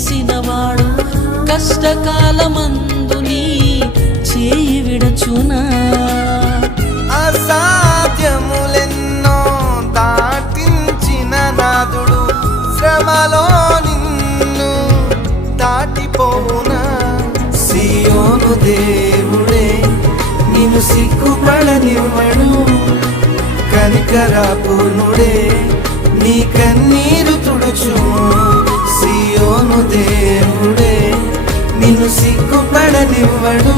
చేసినవాడు కష్టకాలమందు నీ చేయి విడచునా? అసాధ్యములెన్నో దాటించిన నాదుడు శ్రమలో నిన్ను దాటిపోవునా? సియోను దేవుడే నిన్ను సిగ్గుపడనివ్వడు, కనికరాపూర్ణుడే నీ కన్నీరు తుడుచుము. సియోను దేవుడే నిన్ను సిగ్గుపడనివ్వడు,